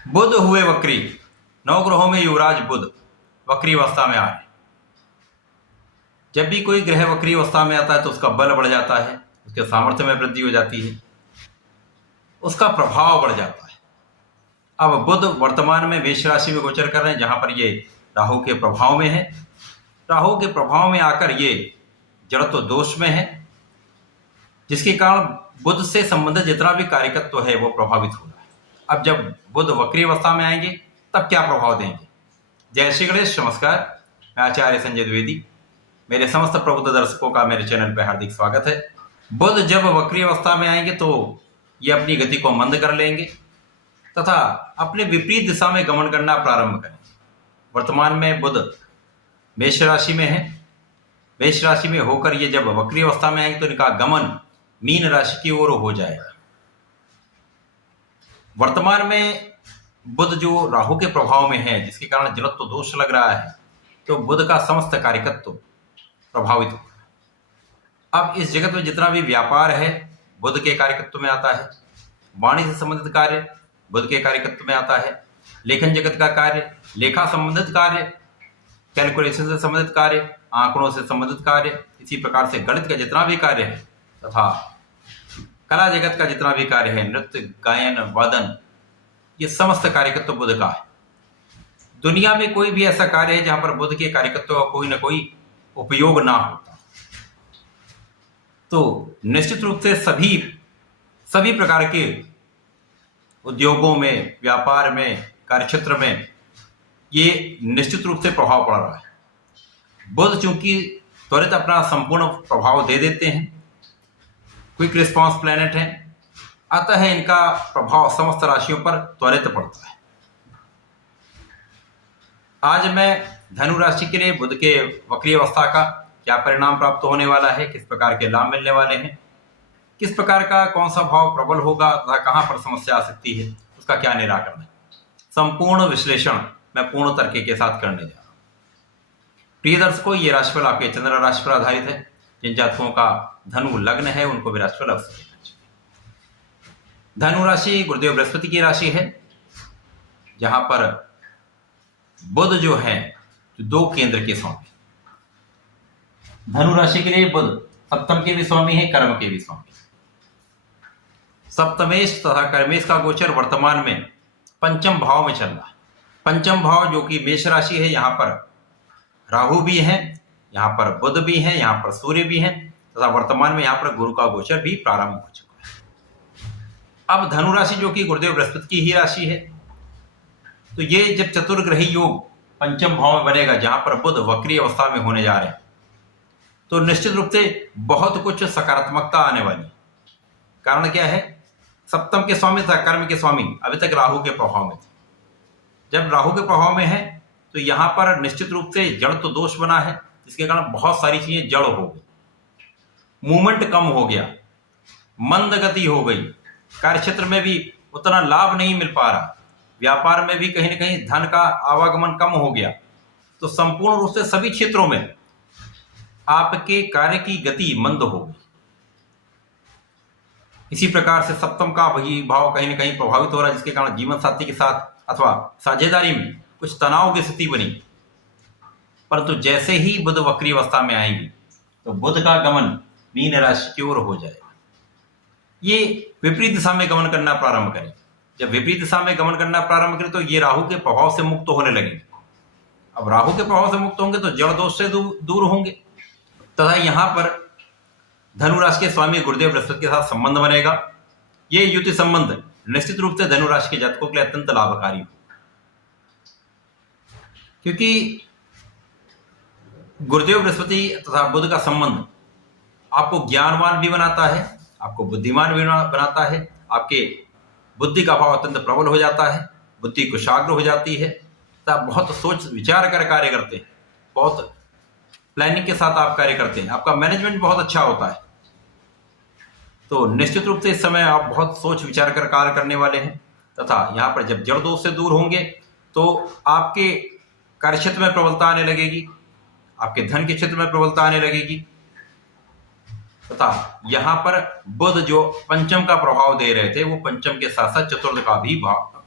बुध हुए वक्री। नवग्रहों में युवराज बुध वक्री अवस्था में आए। जब भी कोई ग्रह वक्री अवस्था में आता है तो उसका बल बढ़ जाता है, उसके सामर्थ्य में वृद्धि हो जाती है, उसका प्रभाव बढ़ जाता है। अब बुध वर्तमान में मेष राशि में गोचर कर रहे हैं, जहां पर ये राहु के प्रभाव में है। राहु के प्रभाव में आकर ये जड़त्व दोष में है, जिसके कारण बुध से संबंधित जितना भी कार्यकत्व है वो प्रभावित हो रहा है। अब जब बुध वक्री अवस्था में आएंगे तब क्या प्रभाव देंगे? जय श्री गणेश, नमस्कार। मैं आचार्य संजय द्विवेदी, मेरे समस्त प्रबुद्ध दर्शकों का मेरे चैनल पर हार्दिक स्वागत है। बुध जब वक्री अवस्था में आएंगे तो ये अपनी गति को मंद कर लेंगे तथा अपने विपरीत दिशा में गमन करना प्रारंभ करेंगे। वर्तमान में बुध मेष राशि में है। मेष राशि में होकर ये जब वक्री अवस्था में आएंगे तो इनका गमन मीन राशि की ओर हो जाएगा। वर्तमान में बुध जो राहु के प्रभाव में है, जिसके कारण जड़त्व दोष लग रहा है, तो बुध का समस्त कार्यकत्व प्रभावित होगा। अब इस जगत में जितना भी व्यापार है बुध के कार्यकत्व में आता है, वाणिज्य से संबंधित कार्य बुध के कार्यकत्व में आता है, लेखन जगत का कार्य, लेखा संबंधित कार्य, कैलकुलेशन से संबंधित कार्य, आंकड़ों से संबंधित कार्य, इसी प्रकार से गणित का जितना भी कार्य है तथा कला जगत का जितना भी कार्य है, नृत्य, गायन, वादन, ये समस्त कार्यकत्व बुध का है। दुनिया में कोई भी ऐसा कार्य है जहां पर बुध के कार्यकत्व का कोई ना कोई उपयोग ना होता, तो निश्चित रूप से सभी प्रकार के उद्योगों में, व्यापार में, कार्यक्षेत्र में ये निश्चित रूप से प्रभाव पड़ रहा है। बुध चूंकि त्वरित अपना संपूर्ण प्रभाव दे देते हैं, क्विक रिस्पांस प्लैनेट है, अतः इनका प्रभाव समस्त राशियों पर त्वरित पड़ता है। आज मैं धनु राशि के लिए बुध के वक्री अवस्था का क्या परिणाम प्राप्त होने वाला है, किस प्रकार के लाभ मिलने वाले हैं, किस प्रकार का कौन सा भाव प्रबल होगा तथा कहां पर समस्या आ सकती है, उसका क्या निराकरण है, संपूर्ण विश्लेषण मैं पूर्ण तर्क के साथ करने जा रहा हूं। प्रिय दर्शकों, ये राशिफल आपके चंद्र राशि पर आधारित है। जिन जातकों का धनु लग्न है उनको भी राशिफल अवश्य देखना चाहिए। धनु राशि गुरुदेव बृहस्पति की राशि है, जहां पर बुध जो है दो केंद्र के स्वामी। धनु राशि के लिए बुध सप्तम के भी स्वामी है, कर्म के भी स्वामी। सप्तमेश तथा कर्मेश का गोचर वर्तमान में पंचम भाव में चल रहा है। पंचम भाव जो कि मेष राशि है, यहाँ पर राहु भी है, यहाँ पर बुध भी है, यहाँ पर सूर्य भी है तथा वर्तमान में यहाँ पर गुरु का गोचर भी प्रारंभ हो चुका है। अब धनु राशि जो कि गुरुदेव बृहस्पति की ही राशि है, तो ये जब चतुर्ग्रही योग पंचम भाव में बनेगा, जहां पर बुध वक्री अवस्था में होने जा रहे हैं, तो निश्चित रूप से बहुत कुछ सकारात्मकता आने वाली है। कारण क्या है? सप्तम के स्वामी तथा कर्म के स्वामी अभी तक राहु के प्रभाव में थे। जब राहु के प्रभाव में है तो यहां पर निश्चित रूप से जड़ तो दोष बना है, जिसके कारण बहुत सारी चीजें जड़ हो गई, मूवमेंट कम हो गया, मंद गति हो गई, कार्यक्षेत्र में भी उतना लाभ नहीं मिल पा रहा, व्यापार में भी कहीं ना कहीं धन का आवागमन कम हो गया। तो संपूर्ण रूप से सभी क्षेत्रों में आपके कार्य की गति मंद हो गई। इसी प्रकार से सप्तम का वही भाव कहीं ना कहीं प्रभावित हो रहा है, जिसके कारण जीवन साथी के साथ अथवा साझेदारी में कुछ तनाव की स्थिति बनी। परंतु जैसे ही बुध वक्री अवस्था में आएंगे तो बुध का गमन मीन राशि की ओर हो जाएगा। ये विपरीत दिशा में गमन करना प्रारंभ करें। जब विपरीत दिशा में गमन करना प्रारंभ करें तो ये राहु के प्रभाव से मुक्त होने लगेंगे। अब राहु के प्रभाव से मुक्त होंगे तो जड़ दोष से दूर होंगे तथा यहाँ पर धनु राशि के स्वामी गुरुदेव बृहस्पति के साथ संबंध बनेगा। ये युति संबंध निश्चित रूप से धनु राशि के जातकों के लिए अत्यंत लाभकारी हो, क्योंकि गुरुदेव बृहस्पति तथा बुध का संबंध आपको ज्ञानवान भी बनाता है, आपको बुद्धिमान भी बनाता है, आपके बुद्धि का भाव अत्यंत प्रबल हो जाता है, बुद्धि कुशाग्र हो जाती है तथा बहुत सोच विचार कर कार्य करते हैं, बहुत प्लानिंग के साथ आप कार्य करते हैं, आपका मैनेजमेंट बहुत अच्छा होता है। तो निश्चित रूप से इस समय आप बहुत सोच विचार कर कार्य करने वाले हैं तथा यहाँ पर जब जड़ दोष से दूर होंगे तो आपके कार्यक्षेत्र में प्रबलता आने लगेगी, आपके धन के क्षेत्र में प्रबलता आने लगेगी तथा यहाँ पर बुध जो पंचम का प्रभाव दे रहे थे वो पंचम के साथ साथ चतुर्थ का भी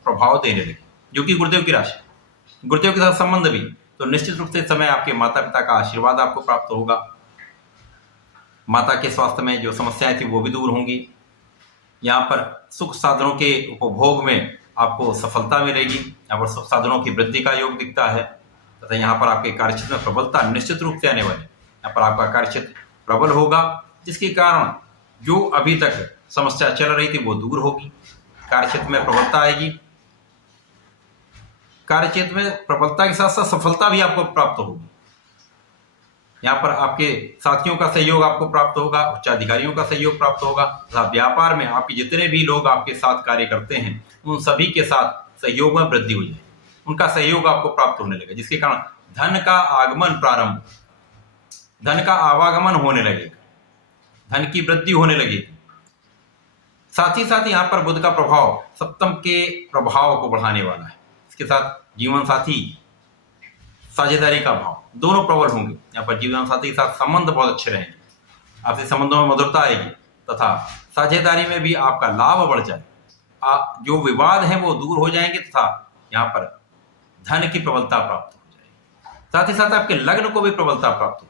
प्रभाव देने लगे, जो कि गुरुदेव की राशि, गुरुदेव के साथ संबंध भी, तो निश्चित रूप से इस समय आपके माता पिता का आशीर्वाद आपको प्राप्त होगा। माता के स्वास्थ्य में जो समस्याएं थी वो भी दूर होंगी। यहाँ पर सुख साधनों के उपभोग में आपको सफलता मिलेगी। यहाँ पर सुख साधनों की वृद्धि का योग दिखता है तथा यहाँ पर आपके कार्यक्षेत्र में प्रबलता निश्चित रूप से आने वाली। यहाँ पर आपका कार्यक्षेत्र प्रबल होगा, जिसके कारण जो अभी तक समस्या चल रही थी वो दूर होगी। कार्यक्षेत्र में प्रबलता आएगी। कार्यक्षेत्र में प्रबलता के साथ साथ सफलता भी आपको प्राप्त होगी। यहाँ पर आपके साथियों का सहयोग आपको प्राप्त होगा, उच्चाधिकारियों का सहयोग प्राप्त होगा तथा व्यापार में आपके जितने भी लोग आपके साथ कार्य करते हैं उन सभी के साथ सहयोग में वृद्धि हो जाए, उनका सहयोग आपको प्राप्त होने लगेगा, जिसके कारण धन का आगमन प्रारंभ, धन का आवागमन होने लगेगा, धन की वृद्धि होने लगेगी। साथ ही साथ यहाँ पर बुध का प्रभाव सप्तम के प्रभाव को बढ़ाने वाला है। इसके साथ जीवन साथी साझेदारी का भाव दोनों प्रबल होंगे। यहाँ पर जीवन साथी के साथ संबंध बहुत अच्छे रहेंगे, आपसे संबंधों में मधुरता आएगी तथा साझेदारी में भी आपका लाभ बढ़ जाए। जो विवाद हैं वो दूर हो जाएंगे तथा यहाँ पर धन की प्रबलता प्राप्त हो जाएगी। साथ ही साथ आपके लग्न को भी प्रबलता प्राप्त होगी।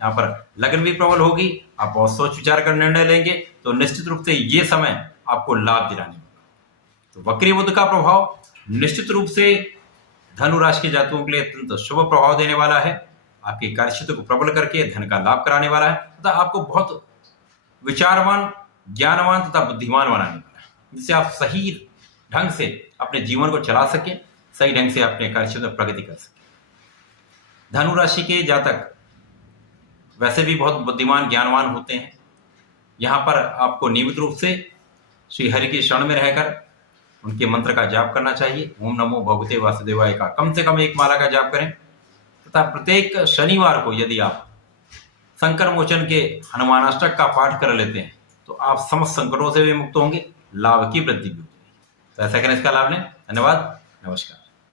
यहाँ पर लग्न भी प्रबल होगी। आप बहुत सोच विचार कर निर्णय लेंगे तो निश्चित रूप से ये समय आपको लाभ दिलाने वाला। तो वक्री बुध का प्रभाव निश्चित रूप से धनु राशि के जातकों के लिए अत्यंत शुभ प्रभाव देने वाला है। आपके कार्यक्षेत्र को प्रबल करके धन का लाभ कराने वाला है तथा आपको बहुत विचारवान, ज्ञानवान तथा बुद्धिमान बनाने वाला है, जिससे आप सही ढंग से अपने जीवन को चला सकें, सही ढंग से अपने कार्यक्षेत्र में प्रगति कर सकें। धनु राशि के जातक वैसे भी बहुत बुद्धिमान, ज्ञानवान होते हैं। यहाँ पर आपको नियमित रूप से श्री हरि की शरण में रहकर उनके मंत्र का जाप करना चाहिए। ओम नमो भगवते वासुदेवाय का कम से कम एक माला का जाप करें तथा प्रत्येक शनिवार को यदि आप संकर मोचन के हनुमानाष्टक का पाठ कर लेते हैं तो आप समस्त संकटों से भी मुक्त होंगे, लाभ की वृद्धि भी होगी। तो ऐसा करें, इसका लाभ लें। धन्यवाद, नमस्कार।